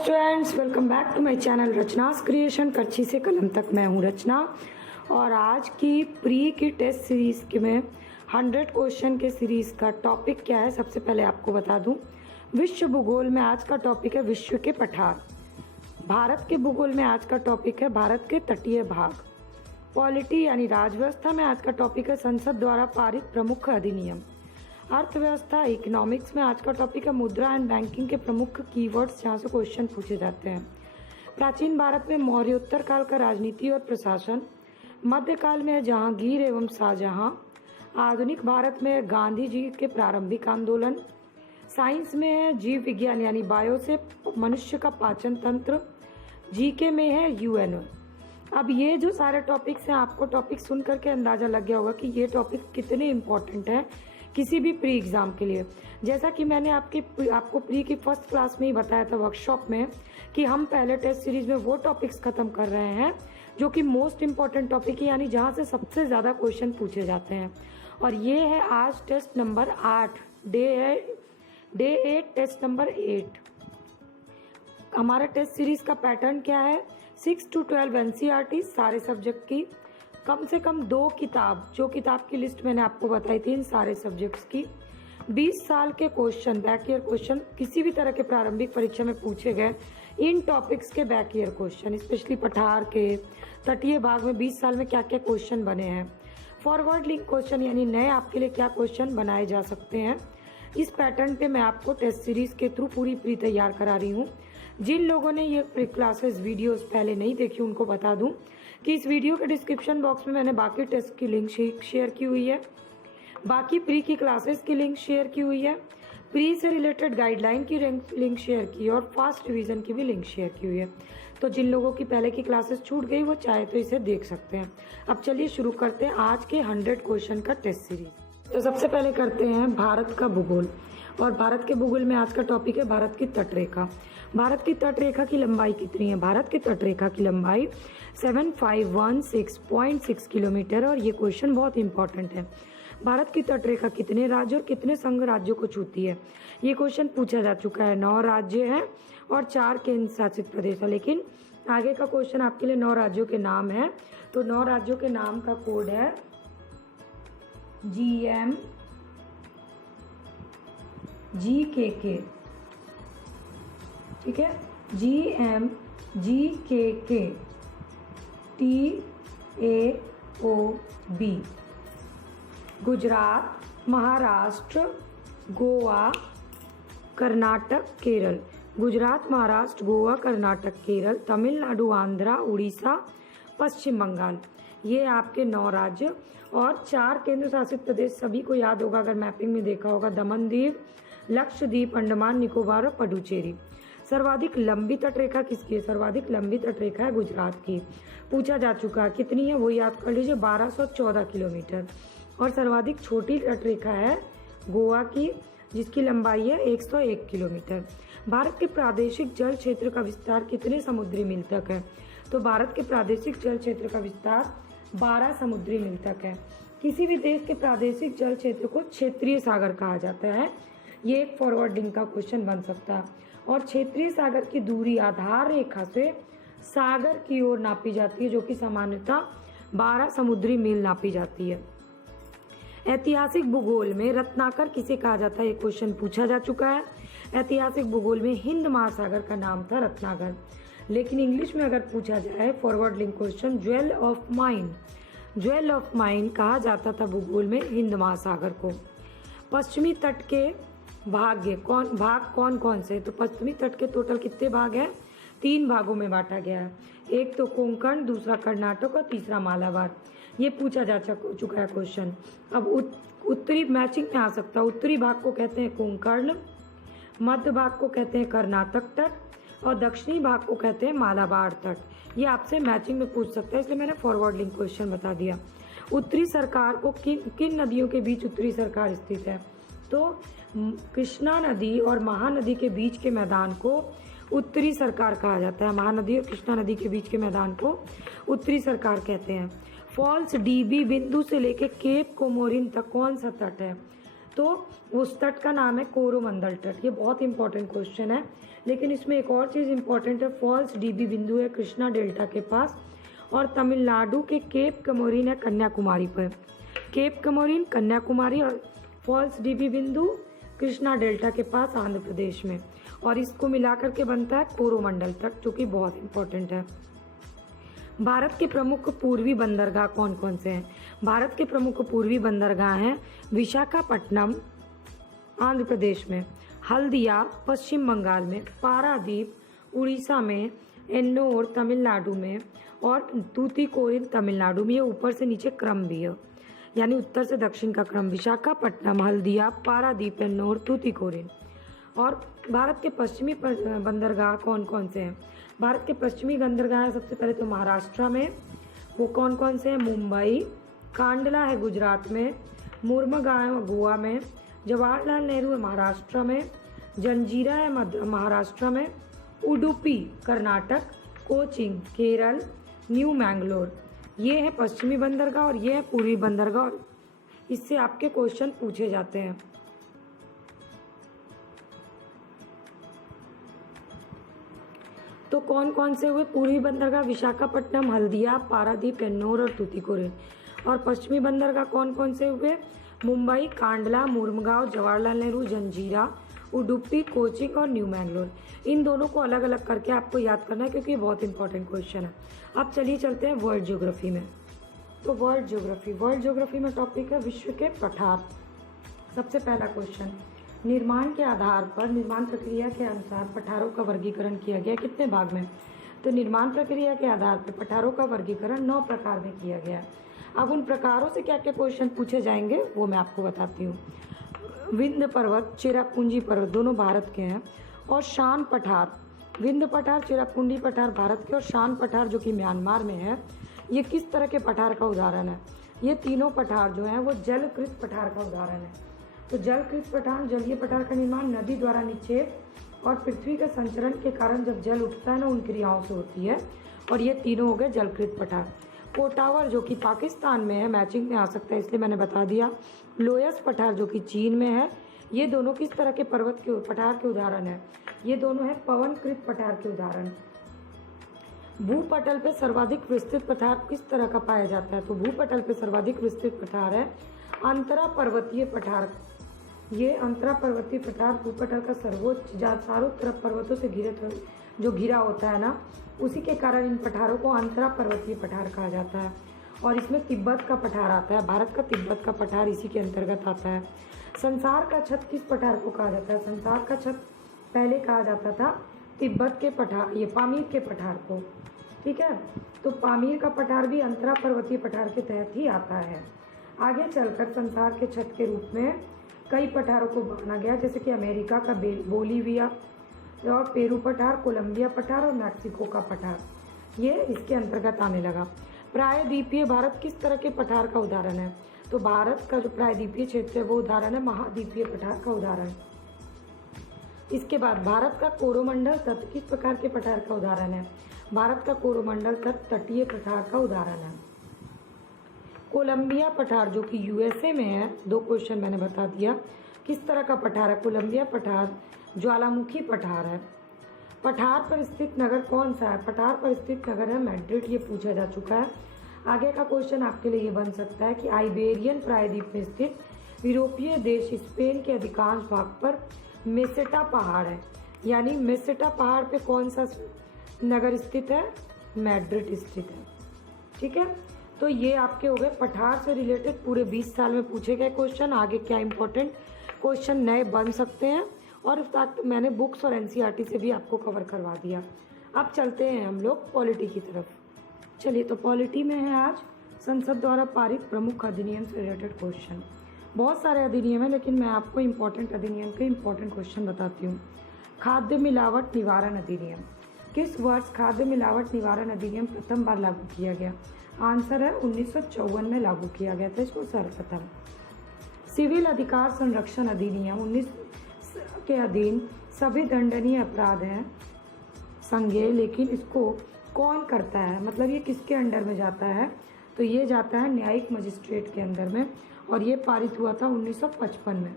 Friends, welcome back to my channel Rachna's creation. कच्ची से कलम तक मैं हूं रचना। और आज की प्री की टेस्ट सीरीज़ के में 100 क्वेश्चन के सीरीज़ का टॉपिक क्या है, सबसे पहले आपको बता दूं। विश्व भूगोल में आज का टॉपिक है विश्व के पठार। भारत के भूगोल में आज का टॉपिक है भारत के तटीय भाग। पॉलिटी यानी राजव्यवस्था में आज का टॉपिक है संसद द्वारा पारित प्रमुख अधिनियम। अर्थव्यवस्था इकोनॉमिक्स में आज का टॉपिक है मुद्रा एंड बैंकिंग के प्रमुख कीवर्ड्स, जहाँ से क्वेश्चन पूछे जाते हैं। प्राचीन भारत में मौर्योत्तर काल का राजनीति और प्रशासन। मध्यकाल में है जहांगीर एवं शाहजहां। आधुनिक भारत में है गांधी जी के प्रारंभिक आंदोलन। साइंस में है जीव विज्ञान यानी बायो से मनुष्य का पाचन तंत्र। जीके में है यूएनओ। अब ये जो सारे टॉपिक्स हैं, आपको टॉपिक सुन करके अंदाजा लग गया होगा कि ये टॉपिक कितने इम्पोर्टेंट हैं किसी भी प्री एग्जाम के लिए। जैसा कि मैंने आपको प्री की फर्स्ट क्लास में ही बताया था वर्कशॉप में कि हम पहले टेस्ट सीरीज में वो टॉपिक्स खत्म कर रहे हैं जो कि मोस्ट इम्पॉर्टेंट टॉपिक है, यानी जहां से सबसे ज़्यादा क्वेश्चन पूछे जाते हैं। और ये है आज test number 8, day 8, test number 8। हमारा टेस्ट सीरीज का पैटर्न क्या है? 6 to 12 एनसीईआरटी सारे सब्जेक्ट की, कम से कम 2 किताब, जो किताब की लिस्ट मैंने आपको बताई थी इन सारे सब्जेक्ट्स की। 20 साल के क्वेश्चन, बैक ईयर क्वेश्चन, किसी भी तरह के प्रारंभिक परीक्षा में पूछे गए इन टॉपिक्स के बैक ईयर क्वेश्चन, स्पेशली पठार के तटीय भाग में 20 साल में क्या क्या क्वेश्चन बने हैं। फॉरवर्ड लिंक क्वेश्चन यानी नए आपके लिए क्या क्वेश्चन बनाए जा सकते हैं। इस पैटर्न पे मैं आपको टेस्ट सीरीज के थ्रू पूरी प्री तैयार करा रही हूँ। जिन लोगों ने ये प्री क्लासेस वीडियोस पहले नहीं देखी उनको बता दूं कि इस वीडियो के डिस्क्रिप्शन बॉक्स में मैंने बाकी टेस्ट की लिंक शेयर की हुई है, बाकी प्री की क्लासेस की लिंक शेयर की हुई है, प्री से रिलेटेड गाइडलाइन की लिंक शेयर की और फास्ट रिवीजन की भी लिंक शेयर की हुई है। तो जिन लोगों की पहले की क्लासेस छूट गई वो चाहे तो इसे देख सकते हैं। अब चलिए शुरू करते हैं आज के 100 क्वेश्चन का टेस्ट सीरीज। तो सबसे पहले करते हैं भारत का भूगोल। और भारत के भूगोल में आज का टॉपिक है भारत की तटरेखा। भारत की तटरेखा की लंबाई कितनी है? भारत की तटरेखा की लंबाई 7516.6 किलोमीटर। और ये क्वेश्चन बहुत इंपॉर्टेंट है। भारत की तटरेखा कितने राज्य और कितने संघ राज्यों को छूती है? ये क्वेश्चन पूछा जा चुका है। 9 राज्य हैं और 4 केंद्र शासित प्रदेश है। लेकिन आगे का क्वेश्चन आपके लिए 9 राज्यों के नाम है। तो 9 राज्यों के नाम का कोड है GM GKK, ठीक है, GM GKK TAOB। Gujarat, Maharashtra, Goa, Karnataka, Kerala. Gujarat, Maharashtra, Goa, Karnataka, Kerala, Tamil Nadu, Andhra, Orissa, पश्चिम बंगाल। ये आपके 9 राज्य और 4 केंद्र शासित प्रदेश। सभी को याद होगा अगर मैपिंग में देखा होगा, दमन-दीव, लक्षद्वीप, अंडमान निकोबार और पुडुचेरी। सर्वाधिक लंबी तटरेखा किसकी है? सर्वाधिक लंबी तटरेखा है गुजरात की। पूछा जा चुका है, कितनी है वो याद कर लीजिए, 1214 किलोमीटर। और सर्वाधिक छोटी तटरेखा है गोवा की, जिसकी लंबाई है 101 किलोमीटर। भारत के प्रादेशिक जल क्षेत्र का विस्तार कितने समुद्री मील तक है? तो भारत के प्रादेशिक जल क्षेत्र का विस्तार 12 समुद्री मील तक है। किसी भी देश के प्रादेशिक जल क्षेत्र को क्षेत्रीय सागर कहा जाता है। ये एक फॉरवर्ड लिंक का क्वेश्चन बन सकता है। और क्षेत्रीय सागर की दूरी आधार रेखा से सागर की ओर नापी जाती है, जो कि सामान्यतः 12 समुद्री मील नापी जाती है। ऐतिहासिक भूगोल में रत्नाकर किसे कहा जाता है? ये क्वेश्चन पूछा जा चुका है। ऐतिहासिक भूगोल में हिंद महासागर का नाम था रत्नाकर। लेकिन इंग्लिश में अगर पूछा जाए forward link question, jewel of mine कहा जाता था भूगोल में हिंद महासागर को। पश्चिमी तट के भाग कौन कौन से? तो पश्चिमी तट के टोटल कितने भाग हैं? 3 भागों में बांटा गया है। एक तो कोंकण, दूसरा कर्नाटक और तीसरा मालाबार। ये पूछा जा चुका है क्वेश्चन। अब उत्तरी मैचिंग में आ सकता है। उत्तरी भाग को कहते हैं कोंकण, मध्य भाग को कहते हैं कर्नाटक तट और दक्षिणी भाग को कहते हैं मालाबार तट। ये आपसे मैचिंग में पूछ सकता है, इसलिए मैंने फॉरवर्ड लिंक क्वेश्चन बता दिया। उत्तरी सरकार को किन नदियों के बीच उत्तरी सरकार स्थित है? तो कृष्णा नदी और महानदी के बीच के मैदान को उत्तरी सरकार कहा जाता है। महानदी और कृष्णा नदी के बीच के मैदान को उत्तरी सरकार कहते हैं। फॉल्स डीबी बिंदु से लेके केप कोमोरिन तक कौन सा तट है? तो उस तट का नाम है कोरोमंडल तट। ये बहुत इंपॉर्टेंट क्वेश्चन है। लेकिन इसमें एक और चीज़ इंपॉर्टेंट है, फॉल्स डीबी बिंदु है कृष्णा डेल्टा के पास, और तमिलनाडु के केप कमोरिन है कन्याकुमारी पर। केप कमोरिन कन्याकुमारी और फॉल्स डीबी बिंदु कृष्णा डेल्टा के पास आंध्र प्रदेश में, और इसको मिलाकर के बनता है कोरोमंडल तट, जो कि बहुत इंपॉर्टेंट है। भारत के प्रमुख पूर्वी बंदरगाह कौन कौन से हैं? भारत के प्रमुख पूर्वी बंदरगाह हैं विशाखापट्टनम आंध्र प्रदेश में, हल्दिया पश्चिम बंगाल में, पारादीप उड़ीसा में, एन्नोर तमिलनाडु में, और तूतीकोरिन तमिलनाडु में। ये ऊपर से नीचे क्रम भी है, यानी उत्तर से दक्षिण का क्रम। विशाखापट्टनम, हल्दिया, पारादीप, एन्नोर, तूतीकोरिन। और भारत के पश्चिमी बंदरगाह कौन कौन से हैं? भारत के पश्चिमी बंदरगाह है सबसे पहले तो महाराष्ट्र में। वो कौन कौन से हैं? मुंबई, कांडला है गुजरात में, मुर्मुगांव है गोवा में, जवाहरलाल नेहरू है महाराष्ट्र में, जंजीरा है महाराष्ट्र में, उडुपी कर्नाटक, कोचिन केरल, न्यू मैंगलोर। ये है पश्चिमी बंदरगाह और ये है पूर्वी बंदरगाह, और इससे आपके क्वेश्चन पूछे जाते हैं। तो कौन कौन से हुए? पूर्वी बंदरगाह विशाखापट्टनम, हल्दिया, पारादीप, एन्नोर और तूतीकोरिन। और पश्चिमी बंदरगाह कौन कौन से हुए? मुंबई, कांडला, मुर्मुगांव, जवाहरलाल नेहरू, जंजीरा, उडुपी, कोचिन और न्यू मैंगलोर। इन दोनों को अलग अलग करके आपको याद करना है, क्योंकि ये बहुत इंपॉर्टेंट क्वेश्चन है। अब चलिए चलते हैं वर्ल्ड ज्योग्राफी में। तो वर्ल्ड ज्योग्राफी में टॉपिक है विश्व के पठार। सबसे पहला क्वेश्चन, निर्माण के आधार पर, निर्माण प्रक्रिया के अनुसार पठारों का वर्गीकरण किया गया कितने भाग में? तो निर्माण प्रक्रिया के आधार पर पठारों का वर्गीकरण 9 प्रकार में किया गया है। अब उन प्रकारों से क्या क्या क्वेश्चन पूछे जाएंगे वो मैं आपको बताती हूँ। विंध्य पर्वत, चेरापूंजी पर्वत दोनों भारत के हैं, और शान पठार, विंध्य पठार, चेरापूंजी पठार भारत के, और शान पठार जो कि म्यांमार में है। ये किस तरह के पठार का उदाहरण है? ये तीनों पठार जो हैं वो जलकृत पठार का उदाहरण है। तो जलकृत पठार, जलीय पठार का निर्माण नदी द्वारा निक्षेप और पृथ्वी के संचरण के कारण जब जल उठता है ना, उन क्रियाओं से होती है, और ये तीनों हो गए जलकृत पठार। कोटावर जो कि पाकिस्तान में है, मैचिंग में आ सकता है इसलिए मैंने बता दिया। लोयस पठार जो कि चीन में है। ये दोनों किस तरह के पर्वत के पठार के उदाहरण है? ये दोनों है पवनकृत पठार के उदाहरण। भूपटल पे सर्वाधिक विस्तृत पठार किस तरह का पाया जाता है? तो भूपटल पे सर्वाधिक विस्तृत पठार है अंतरा पर्वतीय पठार। ये अंतरा पर्वतीय पठार भूपटल का सर्वोच्च, चारों तरफ पर्वतों से घिरा होता है ना, उसी के कारण इन पठारों को अंतरा पर्वतीय पठार कहा जाता है। और इसमें तिब्बत का पठार आता है, भारत का तिब्बत का पठार इसी के अंतर्गत आता है। संसार का छत किस पठार को कहा जाता है? संसार का छत पहले कहा जाता था तिब्बत के पठार, ये पामीर के पठार को। ठीक है, तो पामीर का पठार भी अंतरा पर्वतीय पठार के तहत ही आता है। आगे चलकर संसार के छत के रूप में कई पठारों को माना गया, जैसे कि अमेरिका का बोलीविया और पेरू पठार, कोलंबिया पठार और मैक्सिको का पठार, ये इसके अंतर्गत आने लगा। प्रायद्वीपीय भारत किस तरह के पठार का उदाहरण है? तो भारत का जो प्रायद्वीपीय क्षेत्र है वो उदाहरण है महाद्वीपीय पठार का उदाहरण। इसके बाद भारत का कोरोमंडल तट किस प्रकार के पठार का उदाहरण है? भारत का कोरोमंडल तट तटीय पठार का उदाहरण है। कोलंबिया पठार जो कि यूएसए में है, 2 क्वेश्चन मैंने बता दिया, किस तरह का पठार है? कोलंबिया पठार ज्वालामुखी पठार है। पठार पर स्थित नगर कौन सा है? पठार पर स्थित नगर है मैड्रिड, ये पूछा जा चुका है। आगे का क्वेश्चन आपके लिए ये बन सकता है कि आइबेरियन प्रायद्वीप में स्थित यूरोपीय देश स्पेन के अधिकांश भाग पर मेसेटा पहाड़ है, यानी मेसेटा पहाड़ पे कौन सा नगर स्थित है? मैड्रिड स्थित है। ठीक है, तो ये आपके हो गए पठार से रिलेटेड पूरे 20 साल में पूछे गए क्वेश्चन। आगे क्या इंपॉर्टेंट क्वेश्चन नए बन सकते हैं, और मैंने बुक्स और एनसीईआरटी से भी आपको कवर करवा दिया। अब चलते हैं हम लोग पॉलिटी की तरफ। चलिए, तो पॉलिटी में है आज संसद द्वारा पारित प्रमुख अधिनियम से रिलेटेड क्वेश्चन। बहुत सारे अधिनियम हैं, लेकिन मैं आपको इम्पोर्टेंट अधिनियम के इम्पोर्टेंट क्वेश्चन बताती हूँ। खाद्य मिलावट निवारण अधिनियम, किस वर्ष खाद्य मिलावट निवारण अधिनियम प्रथम बार लागू किया गया? आंसर है 1954 में लागू किया गया था इसको सर्वप्रथम। सिविल अधिकार संरक्षण अधिनियम 19 के अधीन सभी दंडनीय अपराध हैं संज्ञेय, लेकिन इसको कौन करता है? मतलब ये किसके अंडर में जाता है? तो ये जाता है न्यायिक मजिस्ट्रेट के अंदर में, और ये पारित हुआ था 1955 में।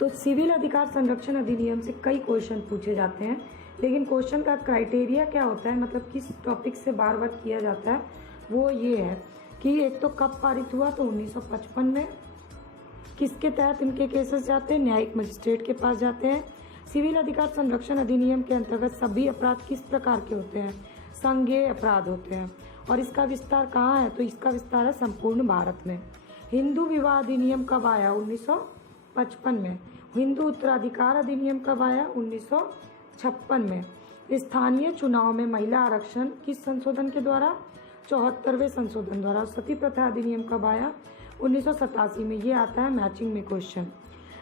तो सिविल अधिकार संरक्षण अधिनियम से कई क्वेश्चन पूछे जाते हैं, लेकिन क्वेश्चन का क्राइटेरिया क्या होता है, मतलब किस टॉपिक से बार बार किया जाता है, वो ये है कि एक तो कब पारित हुआ, तो 1955 में। किसके तहत इनके केसेस जाते हैं, न्यायिक मजिस्ट्रेट के पास जाते हैं। सिविल अधिकार संरक्षण अधिनियम के अंतर्गत सभी अपराध किस प्रकार के होते हैं, संज्ञेय अपराध होते हैं। और इसका विस्तार कहाँ है, तो इसका विस्तार है संपूर्ण भारत में। हिंदू विवाह अधिनियम कब आया, 1955 में। हिंदू उत्तराधिकार अधिनियम कब आया, 1956 में। स्थानीय चुनाव में महिला आरक्षण किस संशोधन के द्वारा, 74वें संशोधन द्वारा। सती प्रथा अधिनियम कब आया, 1987 में। ये आता है मैचिंग में क्वेश्चन।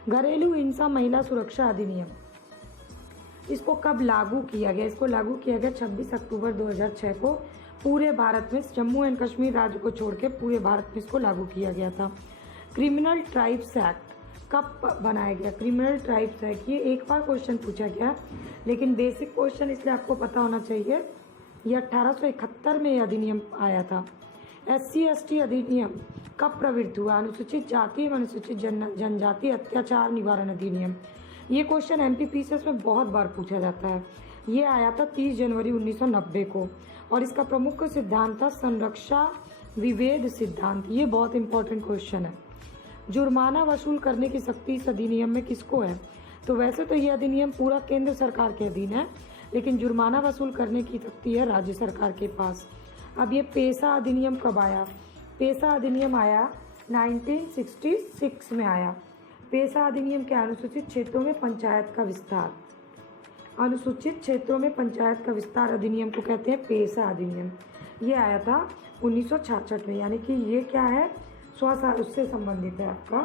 घरेलू हिंसा महिला सुरक्षा अधिनियम, इसको कब लागू किया गया, इसको लागू किया गया 26 अक्टूबर 2006 को पूरे भारत में, जम्मू एंड कश्मीर राज्य को छोड़ के पूरे भारत में इसको लागू किया गया था। क्रिमिनल ट्राइब्स एक्ट कब बनाया गया, क्रिमिनल ट्राइब्स एक्ट, ये एक बार क्वेश्चन पूछा गया, लेकिन बेसिक क्वेश्चन इसलिए आपको पता होना चाहिए। ये 1871 में ये अधिनियम आया था। SC/ST अधिनियम कब प्रवृत्त हुआ, अनुसूचित जाति एवं अनुसूचित जनजाति अत्याचार निवारण अधिनियम। ये क्वेश्चन MPPCS में बहुत बार पूछा जाता है। ये आया था 30 जनवरी 1990 को, और इसका प्रमुख सिद्धांत था संरक्षा विभेद सिद्धांत। ये बहुत इंपॉर्टेंट क्वेश्चन है। जुर्माना वसूल करने की शक्ति इस अधिनियम में किसको है, तो वैसे तो ये अधिनियम पूरा केंद्र सरकार के अधीन है, लेकिन जुर्माना वसूल करने की शक्ति है राज्य सरकार के पास। अब ये पेशा अधिनियम कब आया, पेशा अधिनियम आया 1966 में आया। पेशा अधिनियम के अनुसूचित क्षेत्रों में पंचायत का विस्तार, अनुसूचित क्षेत्रों में पंचायत का विस्तार अधिनियम को कहते हैं पेशा अधिनियम। ये आया था 1966 में, यानी कि ये क्या है, उससे संबंधित है, आपका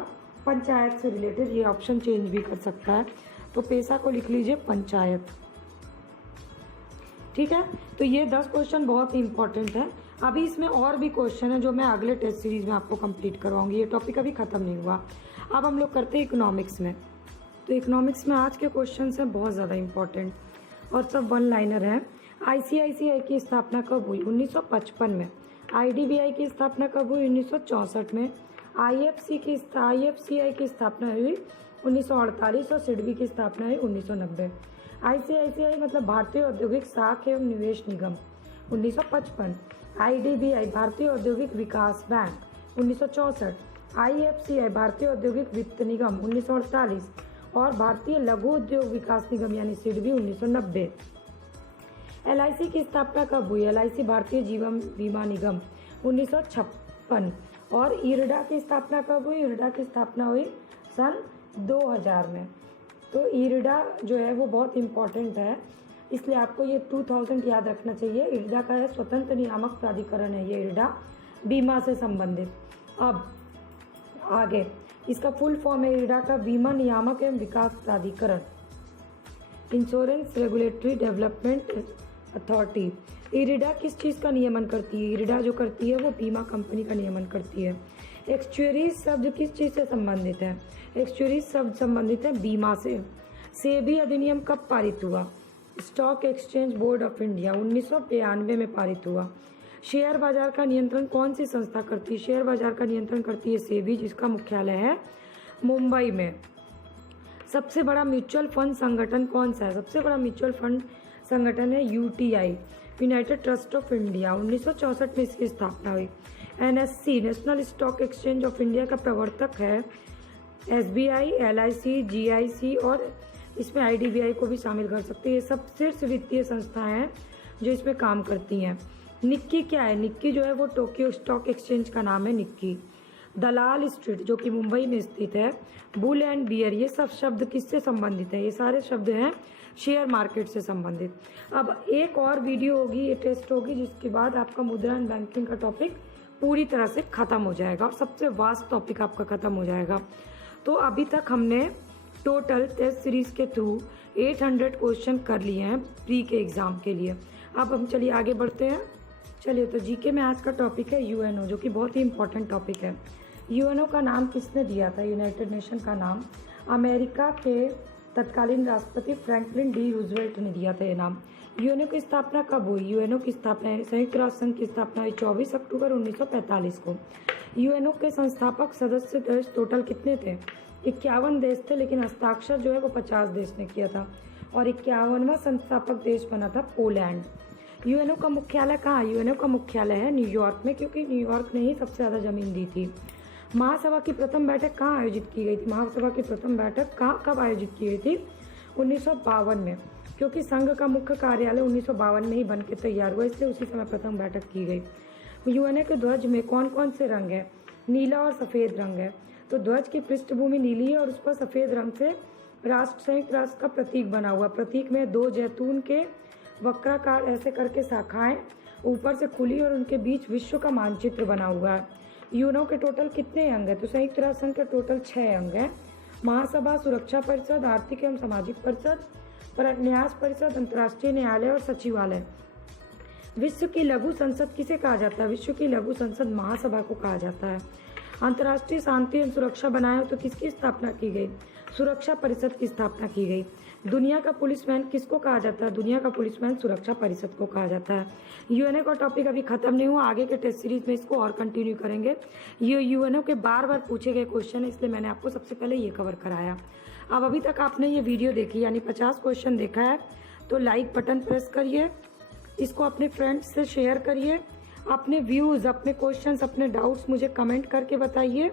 पंचायत से रिलेटेड। ये ऑप्शन चेंज भी कर सकता है, तो पेशा को लिख लीजिए पंचायत। ठीक है, तो ये 10 क्वेश्चन बहुत ही इंपॉर्टेंट है। अभी इसमें और भी क्वेश्चन है जो मैं अगले टेस्ट सीरीज में आपको कंप्लीट करवाऊंगी, ये टॉपिक अभी खत्म नहीं हुआ। अब हम लोग करते हैं इकोनॉमिक्स में। तो इकोनॉमिक्स में आज के क्वेश्चन हैं बहुत ज़्यादा इंपॉर्टेंट और सब वन लाइनर है। ICICI की स्थापना कब हुई, 1955 में। IDBI की स्थापना कब हुई, 1964 में। IFCI की स्थापना हुई 1948 और SIDBI की स्थापना हुई 1990। ICICI मतलब भारतीय औद्योगिक साख एवं निवेश निगम, 1955। IDBI भारतीय औद्योगिक विकास बैंक, 1964। IFCI भारतीय औद्योगिक वित्त निगम, 1948 और भारतीय लघु उद्योग विकास निगम यानी SIDBI 1990। LIC की स्थापना कब हुई, LIC भारतीय जीवन बीमा निगम, 1956। और IRDA की स्थापना कब हुई, IRDA की स्थापना हुई सन 2000 में। तो IRDA जो है वो बहुत इम्पॉर्टेंट है, इसलिए आपको ये 2000 याद रखना चाहिए। IRDA का है स्वतंत्र नियामक प्राधिकरण है ये IRDA, बीमा से संबंधित। अब आगे इसका फुल फॉर्म है IRDA का बीमा नियामक एवं विकास प्राधिकरण, insurance regulatory development authority. IRDA किस चीज़ का नियमन करती है, IRDA जो करती है वो बीमा कंपनी का नियमन करती है। एक्चुअरीज शब्द किस चीज़ से संबंधित है, एक्चुअरीज शब्द संबंधित है बीमा से। SEBI अधिनियम कब पारित हुआ, stock exchange board of India, 1992 में पारित हुआ। शेयर बाजार का नियंत्रण कौन सी संस्था करती है, शेयर बाजार का नियंत्रण करती है SEBI, जिसका मुख्यालय है मुंबई में। सबसे बड़ा म्यूचुअल फंड संगठन कौन सा है, सबसे बड़ा म्यूचुअल फंड संगठन है UTI, United trust of India, 1964 में इसकी स्थापना हुई। NSE national stock exchange of India का प्रवर्तक है SBI, LIC, GIC और इसमें IDBI को भी शामिल कर सकते हैं। ये सब शीर्ष वित्तीय संस्थाएं हैं जो इसमें काम करती हैं। निक्की क्या है, निक्की जो है वो टोक्यो स्टॉक एक्सचेंज का नाम है निक्की। दलाल स्ट्रीट जो कि मुंबई में स्थित है, बुल एंड बियर, ये सब शब्द किससे संबंधित है, ये सारे शब्द हैं शेयर मार्केट से संबंधित। अब एक और वीडियो होगी, ये टेस्ट होगी, जिसके बाद आपका मुद्रा एंड बैंकिंग का टॉपिक पूरी तरह से खत्म हो जाएगा और सबसे वास्ट टॉपिक आपका खत्म हो जाएगा। तो अभी तक हमने टोटल टेस्ट सीरीज के थ्रू 800 क्वेश्चन कर लिए हैं प्री के एग्ज़ाम के लिए। अब हम चलिए आगे बढ़ते हैं। चलिए, तो जीके में आज का टॉपिक है UNO, जो कि बहुत ही इंपॉर्टेंट टॉपिक है। UNO का नाम किसने दिया था, यूनाइटेड नेशन का नाम अमेरिका के तत्कालीन राष्ट्रपति फ्रैंकलिन डी रूजवेल्ट ने दिया था ये नाम। UNO की स्थापना कब हुई, UNO की स्थापना संयुक्त राष्ट्र संघ की स्थापना हुई 24 अक्टूबर 1945 को। यूएनओ के संस्थापक सदस्य देश टोटल कितने थे? 51 देश थे, लेकिन हस्ताक्षर जो है वो 50 देश ने किया था और 51वां संस्थापक देश बना था पोलैंड। यूएनओ का मुख्यालय कहाँ? यूएनओ का मुख्यालय है न्यूयॉर्क में, क्योंकि न्यूयॉर्क ने ही सबसे ज़्यादा ज़मीन दी थी। महासभा की प्रथम बैठक कहाँ आयोजित की गई थी? महासभा की प्रथम बैठक कब आयोजित की गई थी? 1952 में, क्योंकि संघ का मुख्य कार्यालय 1952 में ही बन के तैयार हुआ, इसलिए उसी समय प्रथम बैठक की गई। यूएनओ के ध्वज में कौन कौन से रंग है? नीला और सफ़ेद रंग है। तो ध्वज की पृष्ठभूमि नीली है और उस पर सफ़ेद रंग से संयुक्त राष्ट्र का प्रतीक बना हुआ। प्रतीक में 2 जैतून के वक्राकार ऐसे करके शाखाएं ऊपर से खुली और उनके बीच विश्व का मानचित्र बना हुआ है। यूएनओ के टोटल कितने अंग हैं? तो संयुक्त राष्ट्र संघ के टोटल 6 अंग हैं। महासभा, सुरक्षा परिषद, आर्थिक एवं सामाजिक परिषद, न्यास परिषद, अंतर्राष्ट्रीय न्यायालय और सचिवालय। विश्व की लघु संसद किसे कहा जाता है? विश्व की लघु संसद महासभा को कहा जाता है। अंतर्राष्ट्रीय शांति एवं सुरक्षा बनाए हो तो किसकी स्थापना की गई? सुरक्षा परिषद की स्थापना की गई। दुनिया का पुलिसमैन किसको कहा जाता है? दुनिया का पुलिसमैन सुरक्षा परिषद को कहा जाता है। यूएनओ का टॉपिक अभी खत्म नहीं हुआ, आगे के टेस्ट सीरीज में इसको और कंटिन्यू करेंगे। ये यूएनओ के बार बार पूछे गए क्वेश्चन है, इसलिए मैंने आपको सबसे पहले ये कवर कराया। अब अभी तक आपने ये वीडियो देखी यानी 50 क्वेश्चन देखा है, तो लाइक बटन प्रेस करिए, इसको अपने फ्रेंड्स से शेयर करिए, अपने व्यूज़, अपने क्वेश्चंस, अपने डाउट्स मुझे कमेंट करके बताइए।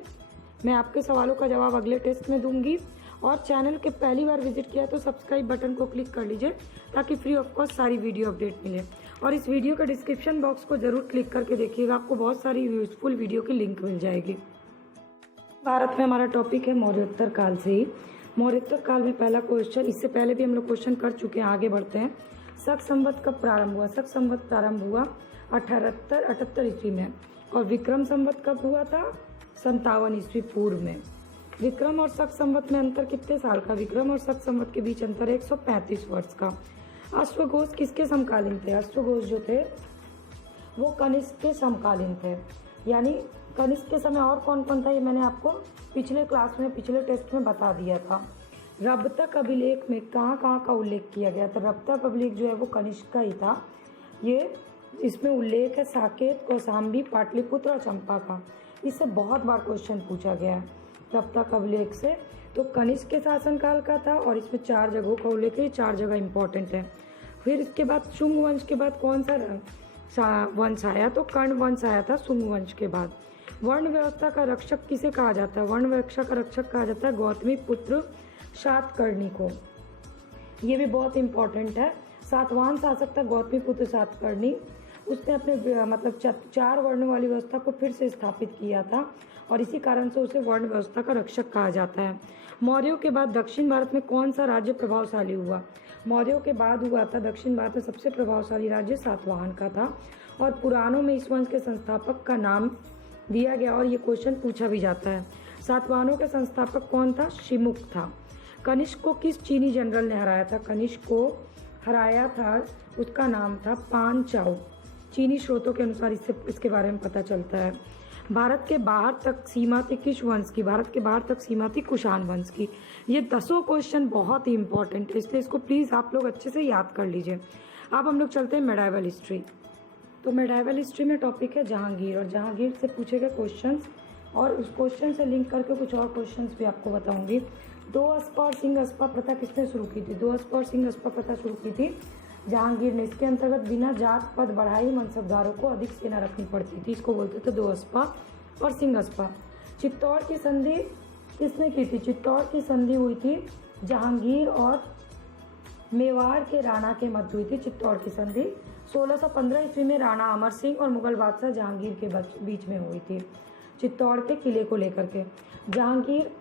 मैं आपके सवालों का जवाब अगले टेस्ट में दूंगी। और चैनल के पहली बार विजिट किया तो सब्सक्राइब बटन को क्लिक कर लीजिए ताकि फ्री ऑफ कॉस्ट सारी वीडियो अपडेट मिले। और इस वीडियो के डिस्क्रिप्शन बॉक्स को ज़रूर क्लिक करके देखिएगा, आपको बहुत सारी यूजफुल वीडियो की लिंक मिल जाएगी। भारत में हमारा टॉपिक है मौर्योत्तर काल से ही। मौर्योत्तर काल में पहला क्वेश्चन, इससे पहले भी हम लोग क्वेश्चन कर चुके हैं, आगे बढ़ते हैं। शक संवत कब प्रारंभ हुआ? शक संवत प्रारंभ हुआ 78 ईस्वी में। और विक्रम संवत कब हुआ था? 57 ईस्वी पूर्व में। विक्रम और शक संवत में अंतर कितने साल का? विक्रम और शक संवत के बीच अंतर 135 वर्ष का। अश्वघोष किसके समकालीन थे? अश्वघोष जो थे वो कनिष्क के समकालीन थे। यानी कनिष्क के समय और कौन कौन था ये मैंने आपको पिछले क्लास में, पिछले टेस्ट में बता दिया था। रब्तक अभिलेख में कहाँ कहाँ का उल्लेख किया गया था? रब्तक अभिलेख जो है वो कनिष्क का ही था। ये इसमें उल्लेख है साकेत, कौशाम्बी, पाटलिपुत्र और चंपा का। इससे बहुत बार क्वेश्चन पूछा गया है रब्तक अभिलेख से। तो कनिष्क के शासनकाल का था और इसमें 4 जगहों का उल्लेख है, 4 जगह इंपॉर्टेंट है। फिर इसके बाद शुंग वंश के बाद कौन सा वंश आया? तो कर्ण वंश आया था शुंग वंश के बाद। वर्ण व्यवस्था का रक्षक किसे कहा जाता है? वर्ण व्यवस्था का रक्षक कहा जाता है गौतमी पुत्र सातकर्णी को। ये भी बहुत इंपॉर्टेंट है। सातवाहन शासक था गौतमी पुत्र सातकर्णी। उसने अपने मतलब 4 वर्ण वाली व्यवस्था को फिर से स्थापित किया था और इसी कारण से उसे वर्ण व्यवस्था का रक्षक कहा जाता है। मौर्यों के बाद दक्षिण भारत में कौन सा राज्य प्रभावशाली हुआ? मौर्यों के बाद हुआ था दक्षिण भारत में सबसे प्रभावशाली राज्य सातवाहन का था। और पुराणों में इस वंश के संस्थापक का नाम दिया गया और ये क्वेश्चन पूछा भी जाता है। सातवाहनों के संस्थापक कौन था? शिमुक था। कनिष्क को किस चीनी जनरल ने हराया था? कनिष्क को हराया था, उसका नाम था पान चाओ। चीनी स्रोतों के अनुसार इसके बारे में पता चलता है। भारत के बाहर तक सीमा थी किस वंश की? भारत के बाहर तक सीमा थी कुषाण वंश की। ये 10 क्वेश्चन बहुत ही इंपॉर्टेंट है, इसलिए इसको प्लीज़ आप लोग अच्छे से याद कर लीजिए। अब हम लोग चलते हैं मेडाइवल हिस्ट्री। तो मेडाइवल हिस्ट्री में टॉपिक है जहांगीर, और जहांगीर से पूछे गए क्वेश्चंस और उस क्वेश्चन से लिंक करके कुछ और क्वेश्चंस भी आपको बताऊंगी। 2 अस्पा और सिंह अस्पा प्रथा किसने शुरू की थी? 2 अस्पा और सिंह अस्पा प्रथा शुरू की थी जहांगीर ने। इसके अंतर्गत बिना जात पद बढ़ाई मनसबदारों को अधिक सेना रखनी पड़ती थी, इसको बोलते थे 2 अस्पा और सिंह अस्पा। चित्तौड़ की संधि किसने की थी? चित्तौड़ की संधि हुई थी जहांगीर और मेवाड़ के राणा के मध्य हुई थी चित्तौड़ की संधि। 1615 ईस्वी में राणा अमर सिंह और मुगल बादशाह जहांगीर के बीच में हुई थी चित्तौड़ के किले को लेकर के। जहांगीर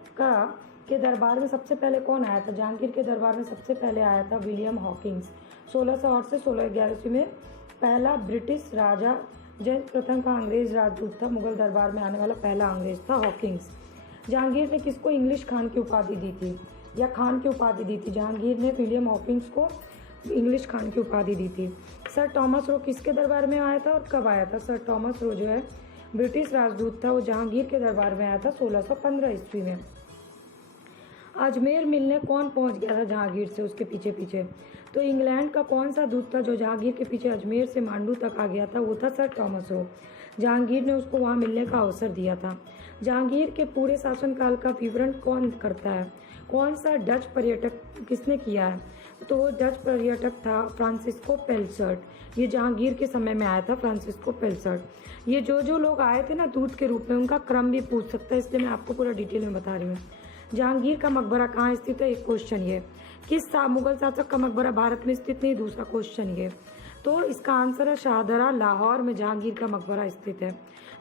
के दरबार में सबसे पहले कौन आया था? जहांगीर के दरबार में सबसे पहले आया था विलियम हॉकिंस। 1608 से 1611 ईस्वी में पहला ब्रिटिश राजा जेम्स प्रथम का अंग्रेज राजदूत था। मुगल दरबार में आने वाला पहला अंग्रेज था हॉकिंस। जहांगीर ने किसको इंग्लिश खान की उपाधि दी थी या खान की उपाधि दी थी? जहांगीर ने विलियम हॉकिंस को इंग्लिश खान की उपाधि दी थी। सर टॉमस रो किसके दरबार में आया था और कब आया था? सर टॉमस रो जो है ब्रिटिश राजदूत था, वो जहांगीर के दरबार में आया था 1615 ईस्वी में। अजमेर मिलने कौन पहुंच गया था जहांगीर से उसके पीछे पीछे? तो इंग्लैंड का कौन सा दूत था जो जहांगीर के पीछे अजमेर से मांडू तक आ गया था? वो था सर टॉमस रो। जहांगीर ने उसको वहाँ मिलने का अवसर दिया था। जहांगीर के पूरे शासनकाल का विवरण कौन करता है? कौन सा डच पर्यटक किसने किया है? तो वो डच पर्यटक था फ्रांसिस्को पेल्सर्ट। ये जहांगीर के समय में आया था फ्रांसिस्को पेल्सर्ट। ये जो लोग आए थे ना दूत के रूप में, उनका क्रम भी पूछ सकता है, इसलिए मैं आपको पूरा डिटेल में बता रही हूँ। जहांगीर का मकबरा कहाँ स्थित है? एक क्वेश्चन ये। किस मुगल शासक का मकबरा भारत में स्थित नहीं? दूसरा क्वेश्चन ये। तो इसका आंसर है शाहदरा, लाहौर में जहांगीर का मकबरा स्थित है।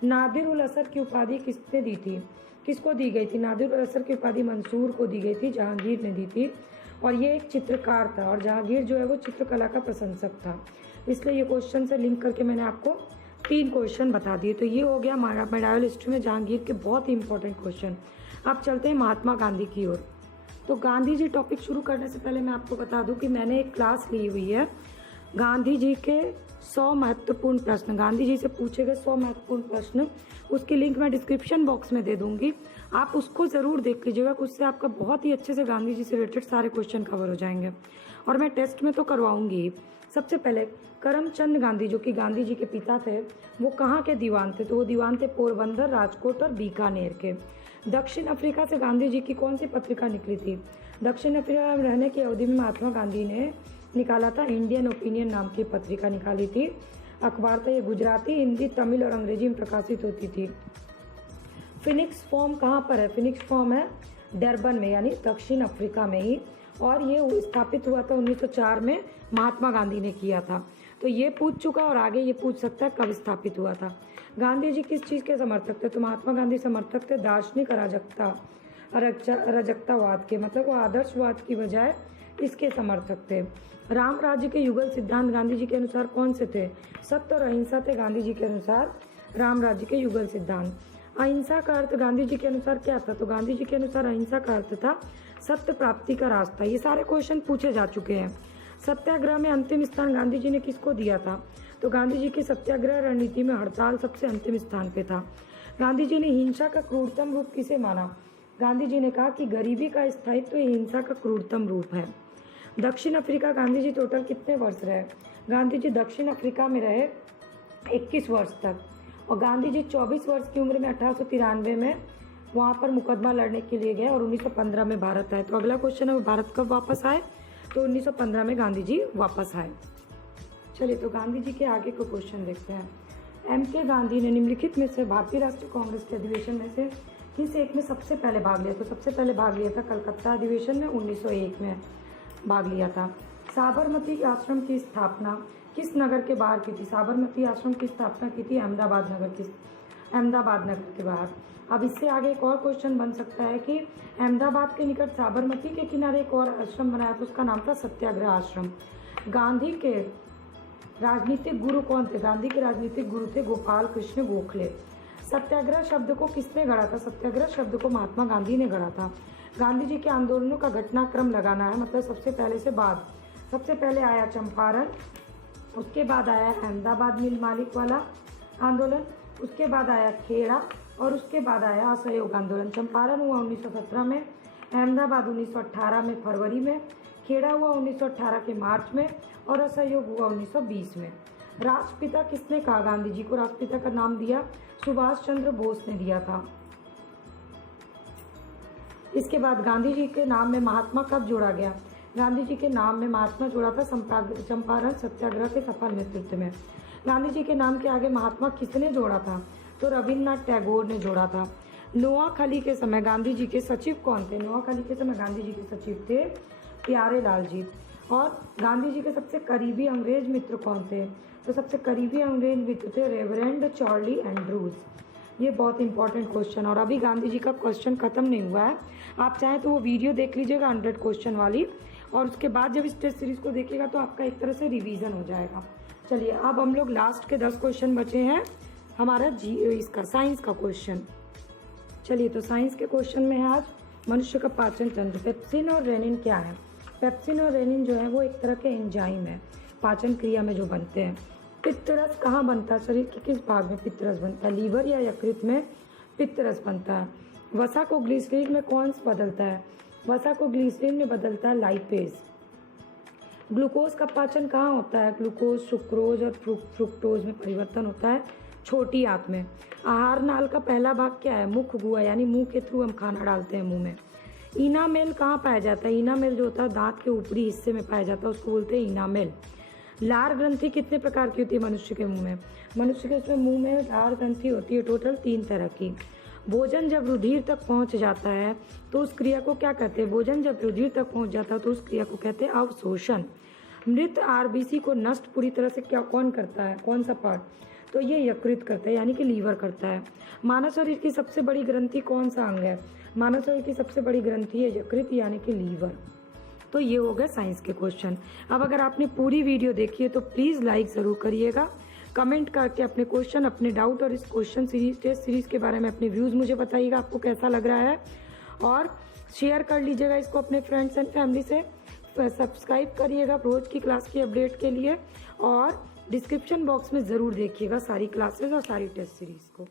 नादिर उल असर की उपाधि किसने दी थी? किसको दी गई थी? नादिर उल असर की उपाधि मंसूर को दी गई थी, जहांगीर ने दी थी। और ये एक चित्रकार था और जहांगीर जो है वो चित्रकला का प्रशंसक था, इसलिए ये क्वेश्चन से लिंक करके मैंने आपको 3 क्वेश्चन बता दिए। तो ये हो गया मेडावल हिस्ट्री में जहांगीर के बहुत ही इंपॉर्टेंट क्वेश्चन। अब चलते हैं महात्मा गांधी की ओर। तो गांधी जी टॉपिक शुरू करने से पहले मैं आपको बता दूं कि मैंने एक क्लास ली हुई है गांधी जी के 100 महत्वपूर्ण प्रश्न, गांधी जी से पूछे गए 100 महत्वपूर्ण प्रश्न। उसकी लिंक मैं डिस्क्रिप्शन बॉक्स में दे दूंगी, आप उसको ज़रूर देख लीजिएगा। उससे आपका बहुत ही अच्छे से गांधी जी से रिलेटेड सारे क्वेश्चन कवर हो जाएंगे और मैं टेस्ट में तो करवाऊंगी। सबसे पहले करमचंद गांधी जो कि गांधी जी के पिता थे, वो कहाँ के दीवान थे? तो वो दीवान थे पोरबंदर, राजकोट और बीकानेर के। दक्षिण अफ्रीका से गांधी जी की कौन सी पत्रिका निकली थी? दक्षिण अफ्रीका में रहने की अवधि में महात्मा गांधी ने निकाला था इंडियन ओपिनियन नाम की पत्रिका निकाली थी। अखबार था ये, गुजराती, हिंदी, तमिल और अंग्रेजी में प्रकाशित होती थी। फिनिक्स फॉर्म कहाँ पर है? फिनिक्स फॉर्म है डरबन में, यानी दक्षिण अफ्रीका में ही, और ये स्थापित हुआ था 1904 में, महात्मा गांधी ने किया था। तो ये पूछ चुका और आगे ये पूछ सकता है कब स्थापित हुआ था। गांधी जी किस चीज़ के समर्थक थे? तो महात्मा गांधी समर्थक थे दार्शनिक अराजकतावाद के, मतलब वो आदर्शवाद की बजाय इसके समर्थक थे। राम राज्य के युगल सिद्धांत गांधी जी के अनुसार कौन से थे? सत्य और अहिंसा थे गांधी जी के अनुसार राम राज्य के युगल सिद्धांत। अहिंसा का अर्थ गांधी जी के अनुसार क्या था? तो गांधी जी के अनुसार अहिंसा का अर्थ था सत्य प्राप्ति का रास्ता। ये सारे क्वेश्चन पूछे जा चुके हैं। सत्याग्रह में अंतिम स्थान गांधी जी ने किसको दिया था? तो गांधी जी की सत्याग्रह रणनीति में हड़ताल सबसे अंतिम स्थान पे था। गांधी जी ने हिंसा का क्रूरतम रूप किसे माना? गांधी जी ने कहा कि गरीबी का स्थायित्व हिंसा का क्रूरतम रूप है। दक्षिण अफ्रीका गांधी जी टोटल कितने वर्ष रहे? गांधी जी दक्षिण अफ्रीका में रहे 21 वर्ष तक, और गांधी जी 24 वर्ष की उम्र में 1893 में वहाँ पर मुकदमा लड़ने के लिए गए और 1915 में भारत आए। तो अगला क्वेश्चन है भारत कब वापस आए? तो 1915 में गांधी जी वापस आए। चलिए तो गांधी जी के आगे को क्वेश्चन देखते हैं। M.K. गांधी ने निम्नलिखित में से भारतीय राष्ट्रीय कांग्रेस के अधिवेशन में से किस एक में सबसे पहले भाग लिया? तो सबसे पहले भाग लिया था कलकत्ता अधिवेशन में, 1901 में भाग लिया था। साबरमती आश्रम की स्थापना किस नगर के बाहर की थी? साबरमती आश्रम की स्थापना की थी अहमदाबाद नगर के बाहर। अब इससे आगे एक और क्वेश्चन बन सकता है कि अहमदाबाद के निकट साबरमती के किनारे एक और आश्रम बनाया था, उसका नाम था सत्याग्रह आश्रम। गांधी के राजनीतिक गुरु कौन थे? गांधी के राजनीतिक गुरु थे गोपाल कृष्ण गोखले। सत्याग्रह शब्द को किसने गढ़ा था? सत्याग्रह शब्द को महात्मा गांधी ने गढ़ा था। गांधी जी के आंदोलनों का घटनाक्रम लगाना है, मतलब सबसे पहले से बाद। सबसे पहले आया चंपारण, उसके बाद आया अहमदाबाद मिल मालिक वाला आंदोलन, उसके बाद आया खेड़ा और उसके बाद आया असहयोग आंदोलन। चंपारण हुआ 1917 में, अहमदाबाद 1918 में फरवरी में, खेड़ा हुआ 1918 के मार्च में और असहयोग हुआ 1920 में। राष्ट्रपिता किसने कहा गांधी जी को? राष्ट्रपिता का नाम दिया सुभाष चंद्र बोस ने दिया था। इसके बाद गांधी जी के नाम में महात्मा कब जोड़ा गया? गांधी जी के नाम में महात्मा जोड़ा था चंपारण सत्याग्रह के सफल नेतृत्व में। गांधी जी के नाम के आगे महात्मा किसने जोड़ा था? तो रविन्द्रनाथ टैगोर ने जोड़ा था। नोआखली के समय गांधी जी के सचिव कौन थे? नोआखली के समय गांधी जी के सचिव थे प्यारे लाल जी। और गांधी जी के सबसे करीबी अंग्रेज मित्र कौन थे? तो सबसे करीबी अंग्रेज मित्र थे रेवरेंड चार्ली एंड्रूज। ये बहुत इंपॉर्टेंट क्वेश्चन, और अभी गांधी जी का क्वेश्चन खत्म नहीं हुआ है। आप चाहें तो वो वीडियो देख लीजिएगा 100 क्वेश्चन वाली, और उसके बाद जब इस टेस्ट सीरीज को देखिएगा तो आपका एक तरह से रिवीजन हो जाएगा। चलिए अब हम लोग लास्ट के 10 क्वेश्चन बचे हैं हमारा इसका साइंस का क्वेश्चन। चलिए तो साइंस के क्वेश्चन में है आज मनुष्य का पाचन तंत्र। पेप्सिन और रेनिन क्या है? पेप्सिन और रेनिन जो है वो एक तरह के एंजाइम है पाचन क्रिया में जो बनते हैं। पित्तरस कहाँ बनता है? शरीर के किस भाग में पित्तरस बनता है? लीवर या यकृत में पित्तरस बनता है। वसा को ग्लिसरीन में कौन सा बदलता है? वसा को ग्लिसरीन में बदलता है लाइपेज। ग्लूकोज का पाचन कहाँ होता है? ग्लूकोज सुक्रोज और फ्रुक्टोज में परिवर्तन होता है छोटी आंत में। आहार नाल का पहला भाग क्या है? मुख गुहा, यानी मुंह के थ्रू हम खाना डालते हैं मुंह में। इनामेल कहाँ पाया जाता है? इनामेल जो होता है दांत के ऊपरी हिस्से में पाया जाता है, उसको बोलते हैं इनामेल। लार ग्रंथि कितने प्रकार की होती है मनुष्य के मुंह में? मनुष्य के उसमें मुंह में लार ग्रंथि होती है टोटल 3 तरह की। भोजन जब रुधिर तक पहुंच जाता है तो उस क्रिया को क्या कहते हैं? भोजन जब रुधिर तक पहुंच जाता है तो उस क्रिया को कहते हैं अवशोषण। मृत आरबीसी को नष्ट पूरी तरह से क्या कौन करता है? कौन सा पार्ट? तो ये यकृत करता है, यानी कि लीवर करता है। मानव शरीर की सबसे बड़ी ग्रंथि कौन सा अंग है? मानव शरीर की सबसे बड़ी ग्रंथि है यकृत, यानी कि लीवर। तो ये हो गए साइंस के क्वेश्चन। अब अगर आपने पूरी वीडियो देखी है तो प्लीज़ लाइक ज़रूर करिएगा, कमेंट करके अपने क्वेश्चन, अपने डाउट और इस क्वेश्चन सीरीज, टेस्ट सीरीज़ के बारे में अपने व्यूज़ मुझे बताइएगा, आपको कैसा लग रहा है। और शेयर कर लीजिएगा इसको अपने फ्रेंड्स एंड फैमिली से। सब्सक्राइब करिएगा रोज़ की क्लास की अपडेट के लिए, और डिस्क्रिप्शन बॉक्स में ज़रूर देखिएगा सारी क्लासेस और सारी टेस्ट सीरीज़ को।